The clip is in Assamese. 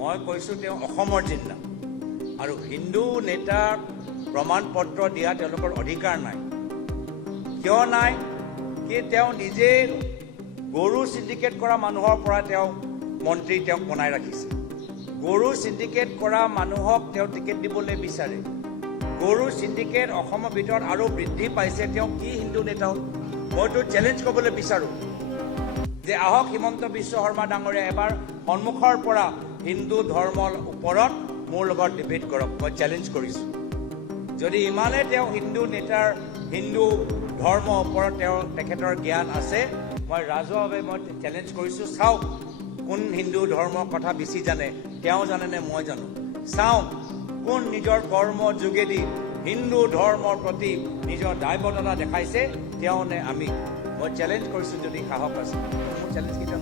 মই কৈছোঁ তেওঁ অসমৰ জিন্দা আৰু হিন্দু নেতাৰ প্ৰমাণ পত্ৰ দিয়া তেওঁলোকৰ অধিকাৰ নাই। কিয় নাই? কি তেওঁ নিজে গৰু চিণ্ডিকেট কৰা মানুহৰ পৰা তেওঁ মন্ত্ৰী তেওঁক বনাই ৰাখিছে। গৰু চিণ্ডিকেট কৰা মানুহক তেওঁ টিকেট দিবলৈ বিচাৰে। গৰু চিণ্ডিকেট অসমৰ ভিতৰত আৰু বৃদ্ধি পাইছে। তেওঁ কি হিন্দু নেতা হ'ল? মইতো চেলেঞ্জ কৰিবলৈ বিচাৰোঁ যে আহক হিমন্ত বিশ্ব শৰ্মা ডাঙৰীয়া এবাৰ সন্মুখৰ পৰা হিন্দু ধৰ্মৰ ওপৰত মোৰ লগত ডিবেট কৰক। মই চেলেঞ্জ কৰিছোঁ। যদি ইমানে তেওঁ হিন্দু নেতাৰ হিন্দু ধৰ্মৰ ওপৰত তেখেতৰ জ্ঞান আছে, মই ৰাজহুৱাভাৱে মই চেলেঞ্জ কৰিছোঁ। চাওক কোন হিন্দু ধৰ্মৰ কথা বেছি জানে, তেওঁ জানেনে মই জানো? চাওক কোন নিজৰ কৰ্মৰ যোগেদি হিন্দু ধৰ্মৰ প্ৰতি নিজৰ দায়বদ্ধতা দেখাইছে, তেওঁ নে আমি? মই চেলেঞ্জ কৰিছোঁ যদি সাহস আছে। মোৰ চেলেঞ্জ কেতিয়া